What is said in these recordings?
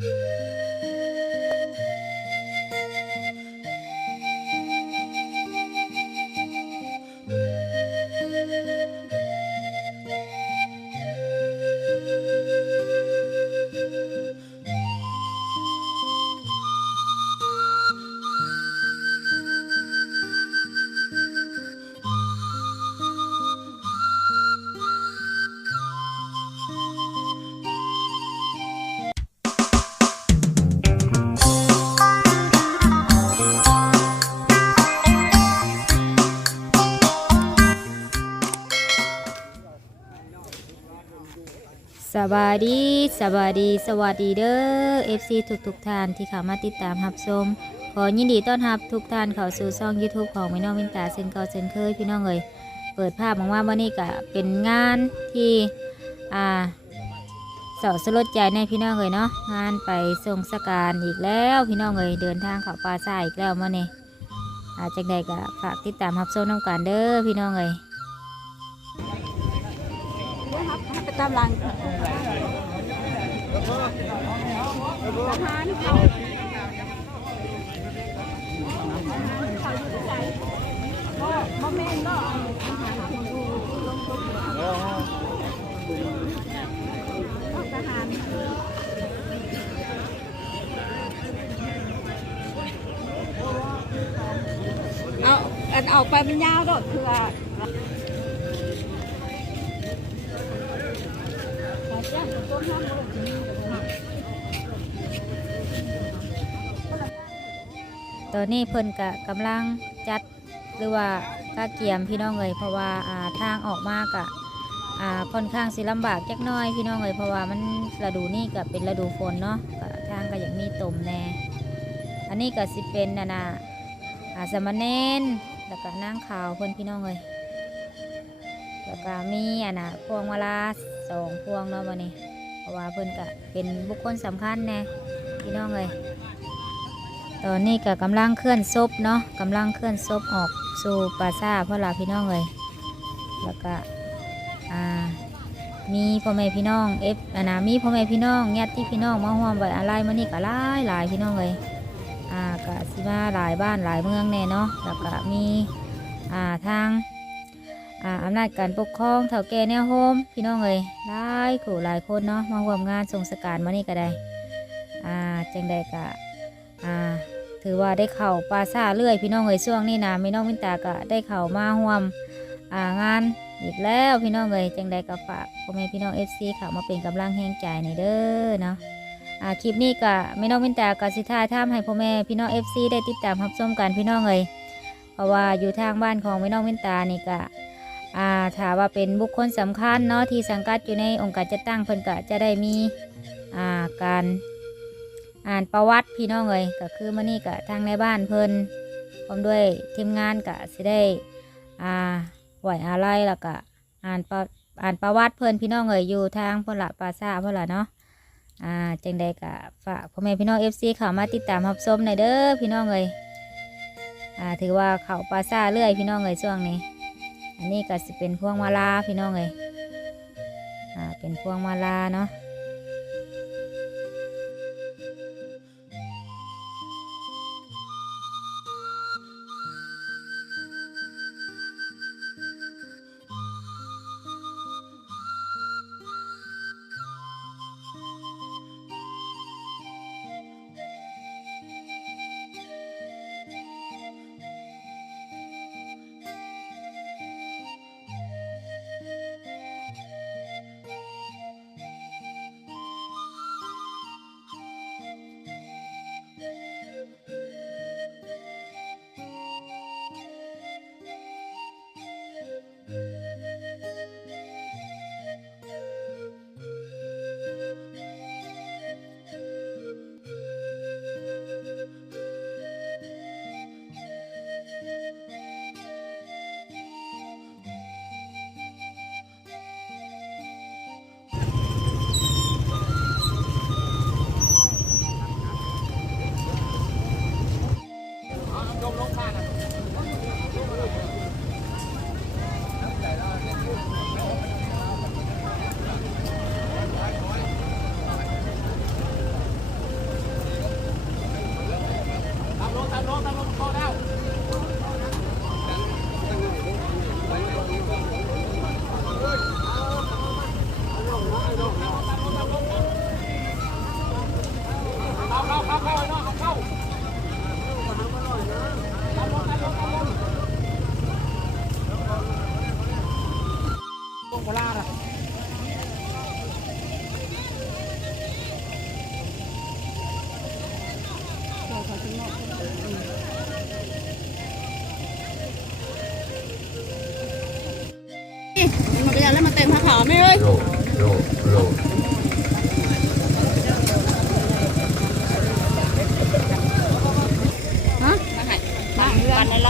Yeah. บายดีสบายดี สวัสดีเด้อ FC ทุกทุกท่านที่เข้ามาติดตามรับชมขอยินดีต้อนรับทุกท่านเข้าสู่ช่อง YouTube ของมิน้องวินตาเซนเก่าเซนเคยพี่น้องเอ๋ยเปิดภาพมาว่าวันนี้ก็เป็นงานที่อ่าเสาสลดใจในพี่น้องเอ๋ยเนาะงานไปส่งสการอีกแล้วพี่น้องเอ๋ยเดินทางเข้าป่าซ่าอีกแล้วมื่อนี้อาจากใดก็ฝากติดตามรับชมน้ำกันเด้อพี่น้องเอ๋ย ไปตามหลังทหารเขาบ่บ่แม่นบ่ทหารที่อาเอาเอาไปมันยาวโดดคือ ตอนนี้เพิ่นกะกำลังจัดหรือว่ากาเกียมพี่น้องเลยเพราะว่าาทางออกมากะอ่าค่อนข้างสิลำบากจักน้อยพี่น้องเลยเพราะว่ามันฤดูนี้ก็เป็นฤดูฝนเนาะทางก็ยังมีตมแน่อันนี้ก็สิเป็นนานาอาสามเณรแล้วก็นางขาวเพิ่นพี่น้องเลยแล้วก็มีอันนะพวงมาลา สองพวงเนาะวันนี้เพราะว่าเพิ่นก็เป็นบุคคลสำคัญแน่พี่น้องเลยตอนนี้ก็กำลังเคลื่อนศพเนาะกำลังเคลื่อนศพออกสู่ปราสาทพ่อหลาพี่น้องเลยแล้วก็อ่ามีพ่อแม่พี่น้องเอฟอนนะมีพ่อแม่พี่น้องญาติพี่น้องมาห่วมไว้อะไรมานี่ก็หลายหลายพี่น้องเลยอ่าก็สิมาหลายบ้านหลายเมืองแน่เนาะแล้วก็มีอ่าทาง อ่าอำนาจการปกครองเถ่าแก่แนวโฮมพี่น้องเลยหลายขู่หลายคนเนาะมาร่วมงานทรงสการมานี่ก็ได้อ่าจังใดกะอ่าถือว่าได้เข่าปลาซาเรื่อยพี่น้องเอ๋ยช่วงนี้นะพี่น้องวินตาก็ได้เข่ามาห่วมอ่างานอีกแล้วพี่น้องเอ๋ยจังใดก็ฝากพ่อแม่พี่น้องเอฟซีเข้ามาเป็นกำลังแห่งใจในเด้อเนาะอ่าคลิปนี้ก็ไม่น้องวินตาก็สิท้ายท่ามให้พ่อแม่พี่น้องเอฟซีได้ติดตามรับชมกันพี่น้องเอ๋ยเพราะว่าอยู่ทางบ้านของไม่น้องวินตานี่ก็ อ่าถาว่าเป็นบุคคลสำคัญเนาะที่สังกัดอยู่ในองค์การจัดตั้งเพิ่นก็จะได้มีอ่าการอ่านประวัติพี่น้องเลยก็คือมื่อนี้ก็ทางในบ้านเพิ่นพร้อมด้วยทีมงานก็สิได้อ่าไหวอะไรแล้วก็อ่านประอ่านประวัติเพิ่นพี่น้องเลยอยู่ทางพนละปราซาพนละเนาะอ่าจังใดก็ฝากพ่อแม่พี่น้องเอฟซีเข้ามาติดตามรับชมในอยเด้อพี่น้องเลยอ่าถือว่าเขาปราซาเรื่อยพี่น้องเลยช่วงนี้ อันนี้ก็สิเป็นพวงมาลาพี่น้องเลยอ่าเป็นพวงมาลาเนาะ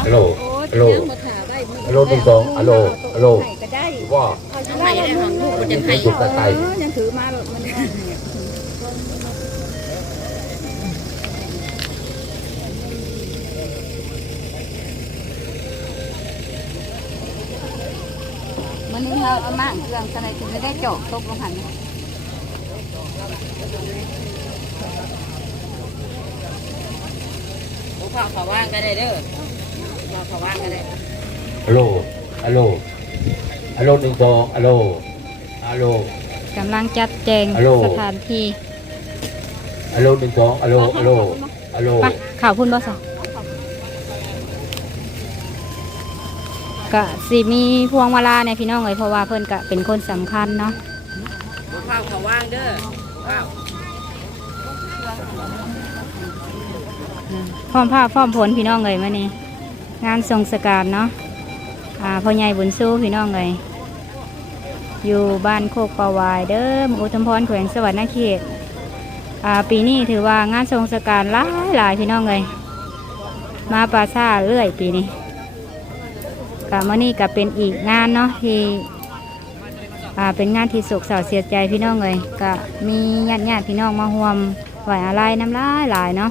อนนั่นละโลโอ้ยโลยังบ่ถ่าได้มื้โลหนึ่งสองอะโลอะโลให้ก็ได้ว่าเอาสิได้แล้วมึงลูกมันจะให้ถูกกระไตเออยังถือมาแบบมันมันนี่เราเอามาเครื่องอะไรถึงจะได้เจาะตกลงหันผู้พ่อเขาว่างก็ได้เด้อ พ่อเขาว่างก็ได้อะโลอะโลอะโลหนึ่งสองอะโลอะโลกำลังจัดแจงฮัลโหลสถานที่อะโลหนึ่งสองอะโลอะโลอะโลไปข่าวพุ่นบ่สะกะสิมีพวงมาลาเนี่ยพี่น้องเอ้ยเพราะว่าเพิ่นกะเป็นคนสำคัญเนาะผู้พ่อเขาว่างเด้อว้าวพร้อมภาพพร้อมผลพี่น้องเอ้ยมานี่ งานทรงสการเนาะอ่าพ่อใหญ่บุญสู้พี่น้องเอ้ยอยู่บ้านโคกปาวายเด้อหมอุทมพรแขวงสวรรณเขตอ่าปีนี้ถือว่างานทรงสการหลายหลายพี่น้องเอ้ยมาปราซาเรื่อยปีนี้กะมานี่ก็เป็นอีกงานเนาะที่อ่าเป็นงานที่โศกเศร้าเสียใจพี่น้องเลยก็มีญาติญาติพี่น้องมาห่วมไหวอะไรน้ำลายหลายเนาะ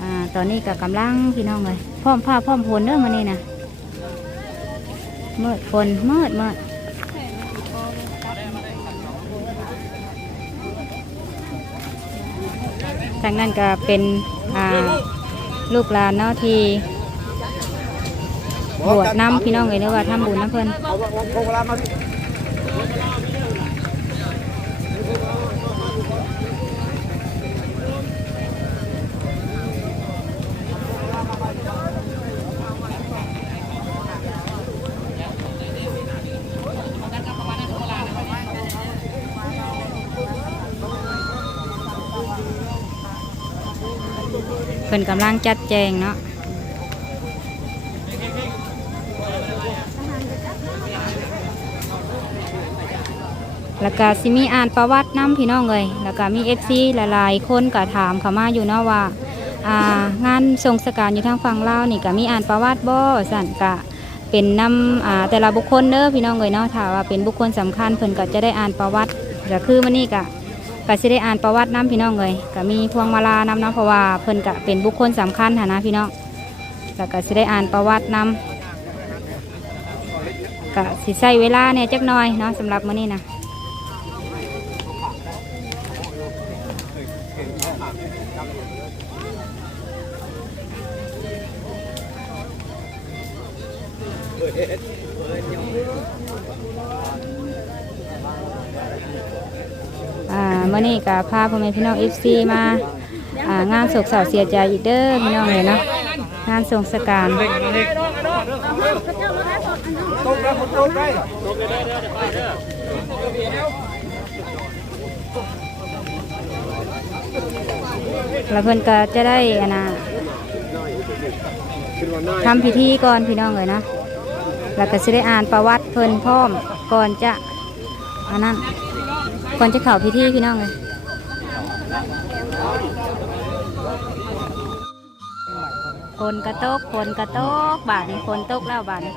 อ่าตอนนี้ก็กำลังพี่น้องเลย ร้อมผ้าพร้อมผลเด้อมานี่นะเมืดฝนเมืดมืดทางนั้นก็เป็นอาลูกหลานเนาะที่บวชน้ำพี่น้องเลยเรียกว่าทำบุญน้ำเพิ่น พิ่นกำลังจัดแจงเนาะแล้วก็สิมีอ่านประวัติน้ำพี่น้องเลยแล้วก็มีเอฟซีหลายๆคนก็ถามเขามาอยู่เนาะว่าอ่างานทรงสการอยู่ทางฝั่งลาวนี่ก็มีอ่านประวัติบ่สั่นกะเป็นนำอ่าแต่ละบุคคลเด้อพี่น้องเลยเนาะถ้าว่าเป็นบุคคลสำคัญเพิ่นก็จะได้อ่านประวัติก็คือมันนี่กะ ก็สิได้อ่านประวัติน้ำพี่น้องเลยก็มีพวงมาลาน้ำเนาะเพราะว่าเพิ่นก็เป็นบุคคลสำคัญฐานะพี่น้องแล้วก็สิได้อ่านประวัตินำก็สิใช้เวลาเนี่ยจักหน่อยเนาะสำหรับมื้อนี้นะ อ่ามื้อนี้ก็พาพ่อแม่พี่น้อง FC มาอ่างานโศกเศร้าเสียใจอีกเด้อพี่น้องเลยเนาะงานทรงสการแล้วเพิ่อนก็จะได้อนนะทำพิธีก่อนพี่น้องเลยเนาะแล้วก็จะได้อ่านประวัติเพิ่อนพร้อมก่อนจะ อันนั้นก่อนจะเข้าพิธีพี่น้องเลยฝนกระตกฝนกระตกบาทนี้ฝนตกแล้วบาทนี้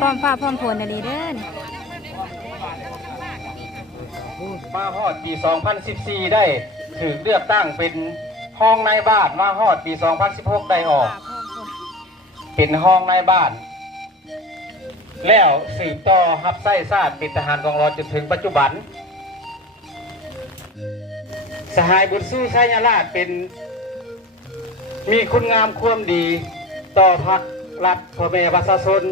พร้อมฟ้าพร้อมฝนอะไรเด้อนี่มาฮอดปี 2014 ได้ถือเลือกตั้งเป็นห้องในบ้านมาฮอดปี 2016 ได้ออก เป็นห้องในบ้าน แล้วสืบต่อฮับไส้ซาดเป็นทหารกองร้อยจนถึงปัจจุบัน สหายบุญสู้ชัยราชเป็น มีคุณงามความดี ต่อพักรัฐพ่อแม่ประชาชน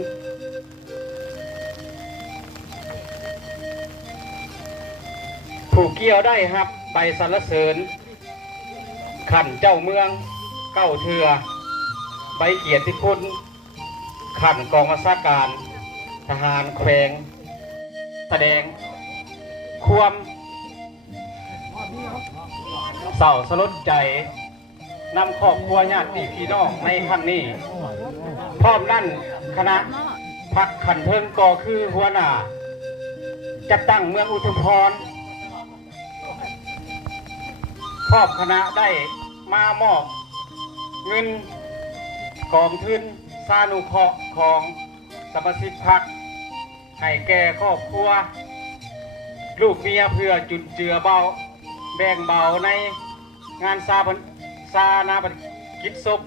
ผู้เกี่ยวได้ครับใบสรรเสริญ ขันเจ้าเมือง เก้าเทือ ใบเกียรติคุณขันกองบัญชาการ ทหารแขวง แสดง ความเศร้าสลดใจนำครอบครัวญาติพี่น้องในครั้งนี้พร้อมนั่นคณะพักขันเทิงก็คือหัวหน้าจะตั้งเมืองอุทุมพรครอบคณะได้มามอบเงินกองทุนสานุเคราะห์ของสมาชิกพัก ให้แก่ครอบครัว ลูกเมียเพื่อจุนเจือเบา แบ่งเบาในงานซาบันซานาบันกิจศพ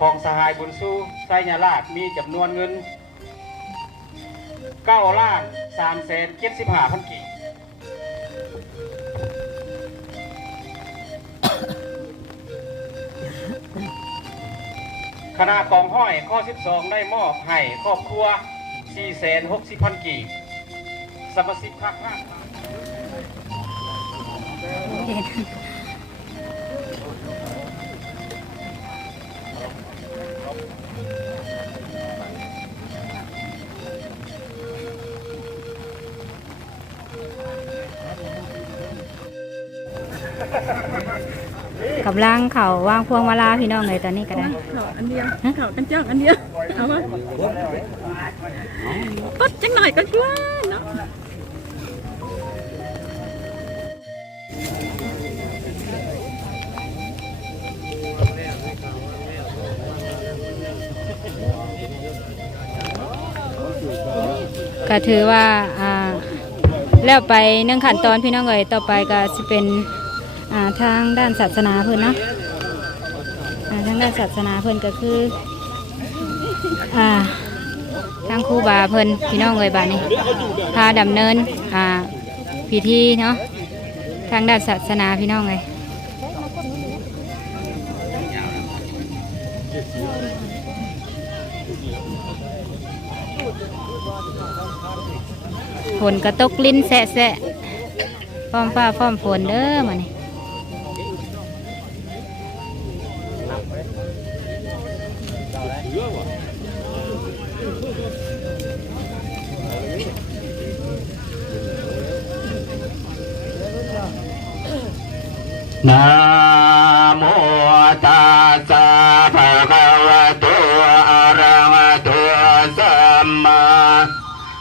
ของสหายบุญสู้ไสยาลาดมีจำนวนเงิน9ล้าน3แสน75พันกีคณะกองห้อยข้อ 12 ได้มอบให้ครอบครัว 4แสน60พันกีบสมาชิกพรรคห้ากำลังเขาวางพวงมาลาพี่น้องเลยตอนนี้ก็ได้ เขาอันเดียวเขากันจ้องอันเดียวเอามา ปัดจังหน่อยก็กล้าเนาะก็ถือว่าอ่าแล้วไปหนึ่องขั้นตอนพี่น้องเอ๋ยต่อไปก็จะเป็นอ่าทางด้านศาสนาเพิ่นเนาะอ่าทางด้านศาสนาเพิ่นก็คืออ่า ทางครูบาเพิ่นพี่น้องเอ๋ยบานี้พาดำเนินอ่าพิธีเนาะทางด้านศาสนาพี่น้องเอ๋ยฝนก็ตกลิ้นแสะแสะฟ้อมฟ้าฟ้อมฝนเด้อมานี่ นะโมตัสสะภะคะวะโตอะระหะโตสัมมา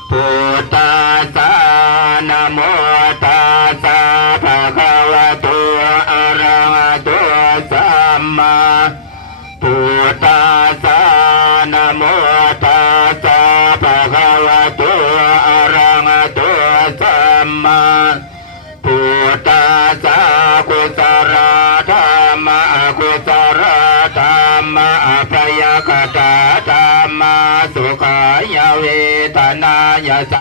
พุทธัสสะนะโมตัสสะภะคะวะโตอะระหะโตสัมมาพุทธัส เวทนายาสั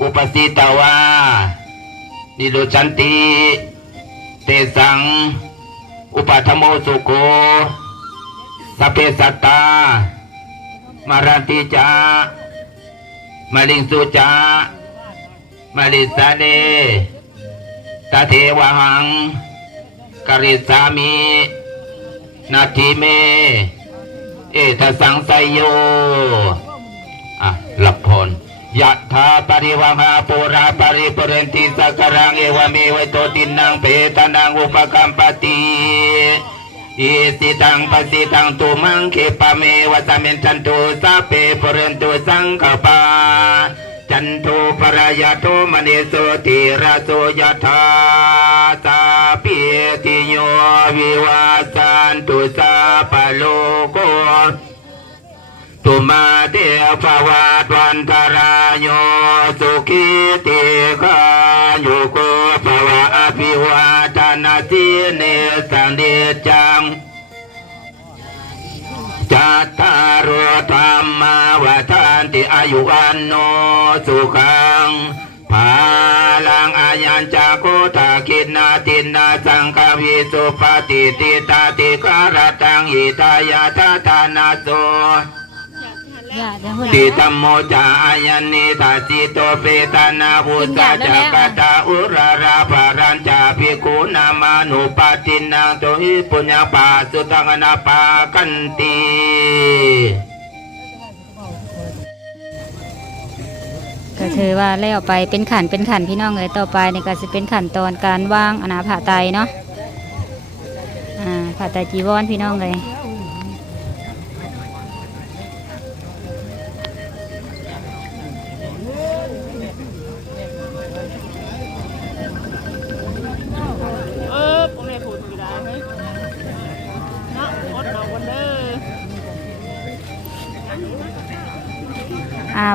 อุปสิตวานิโรจันติเตสัง อุปธรรมโสุโกสพเพสัตตา มารันติจามาลิงสุจามาริสาเนตาเทวหังกริสามินาทีเม เอทสังไสโยอะหลับพรยะธาปริวังหาปุราปริปุเรนติสักการังเอวเมวัยโตตินังเปตานังอุปกัมปติอิสิตังปสิตังตุมังเคปะเมวะสะเมนจันตุสัพเพปุเรนตุสังขปาจันโทปรายาโทมณีโสติราโสยถาสาปิติโยวิวา นตุสาปโลโกตุมาเตภวาตวันตรายโยสุขิติกายุโกภวะอภิวาทนาสิเนสังเดจังจัตตารธรรมาวทานติอายุวันโนสุขัง ภาลังอายัญจโกตาคินาตินาสังควิสุปฏิติตาติการตังอิตายาทาทานาโสอย่าเดี๋ยวเพิ่นติตัมโมจาอายันนิทัสสิโตเปตานาบุตตาจักตาอุราราภารัญจาภิกขุนามานุปาตินังโตหิปุญญาปาสุตังอนาปากันติ ก็ถือว่าแล้วไปเป็นขันเป็นขันพี่น้องเลยต่อไปในการจะเป็นขันตอนการว่างอนาผ่าไตเนาะอ่าผาไตจีวรพี่น้องเลย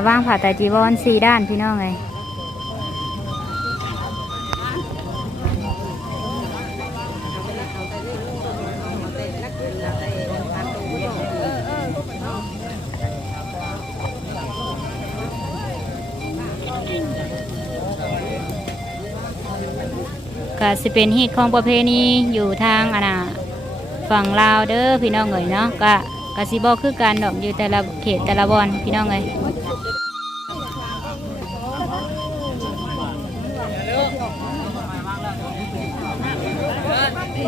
ว่างผ่าแต่จีวรสี่ด้านพี่น้องเลยก็สิเป็นฮีตของประเพณีอยู่ทางอนนาฝั่งลาวเด้อพี่น้องเอ๋ยเนาะก็ กสิบอคือการดอกอยู่แต่ละเขตแต่ละบอนพี่น้องเลย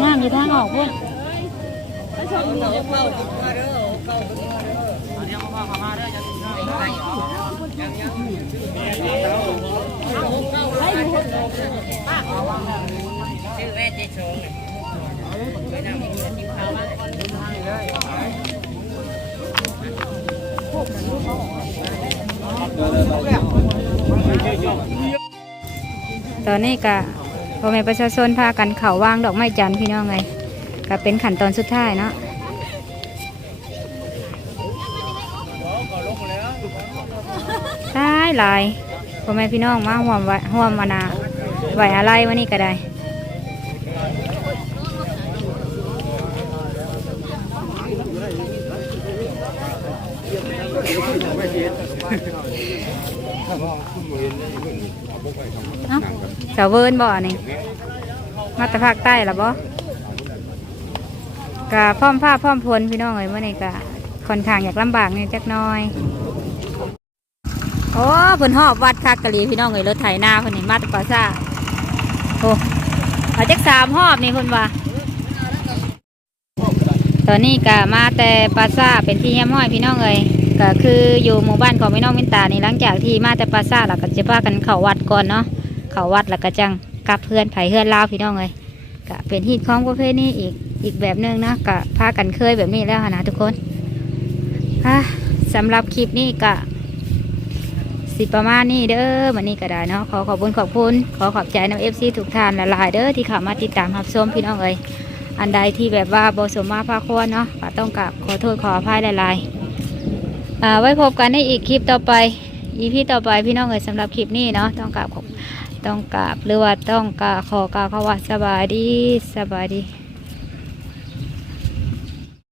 น้ำอยู่ทางออกพุ่นชื่อแม่เจ๊ชงเลย ตอนนี้ก็พ่อแม่ประชาชนพากันเข่าว่างดอกไม้จันทร์พี่น้องเอ๋ยก็เป็นขั้นตอนสุดท้ายเนาะหลายหลายพ่อแม่พี่น้องมาห่วมไว้ห่วมมานาไหวอะไรวันนี้ก็ได้ เอ้าสาวเวิร์นบ่อนี่มาต่ภาคใต้ละบ่กะพร้อมผ้าพร้อมพลพี่น้องเอ้ยเมื่อนี้กะค่อนข้างอยากลำบากเนี่ยจักน้อยโอ้เพิ่นหอบวัดคักกะลีพี่น้องเอ้ยรถไถนาเพิ่นนี่มาต่ปาซ่าโอ้เอาจักสามหอบนี่เพิ่นว่าตอนนี้กะมาแต่ปาซ่าเป็นที่เยี่ยมห้อยพี่น้องเอ้ย ก็คืออยู่หมู่บ้านของพี่น้องมินตานี่หลังจากที่มาแต่ปราซาทแล้วก็จะพากันเข้าวัดก่อนเนาะเข้าวัดแล้วก็จังกลับเพื่อนไผ่เพื่อนลาวพี่น้องเลยก็เป็นฮีตของประเภทนี้อีกอีกแบบนึงนะก็พากันเคยแบบนี้แล้วนะทุกคนอะสำหรับคลิปนี้ก็สิประมาณนี้เด้อวันนี้ก็ได้เนาะขอขอบคุณขอบคุณขอขอบใจน้องเอฟซีทุกท่านหลายๆเด้อที่เข้ามาติดตามรับชมพี่น้องเอ้ยอันใดที่แบบว่าบสมมาภาควรเนาะก็ต้องกราบขอโทษขออภัยหลายๆ ไว้พบกันในอีกคลิปต่อไป อีพีต่อไปพี่น้องเอ๋ยสำหรับคลิปนี้เนาะต้องกราบขอบต้องกราบหรือว่าต้องกราบขอกราบขาว่าสบายดีสบายดี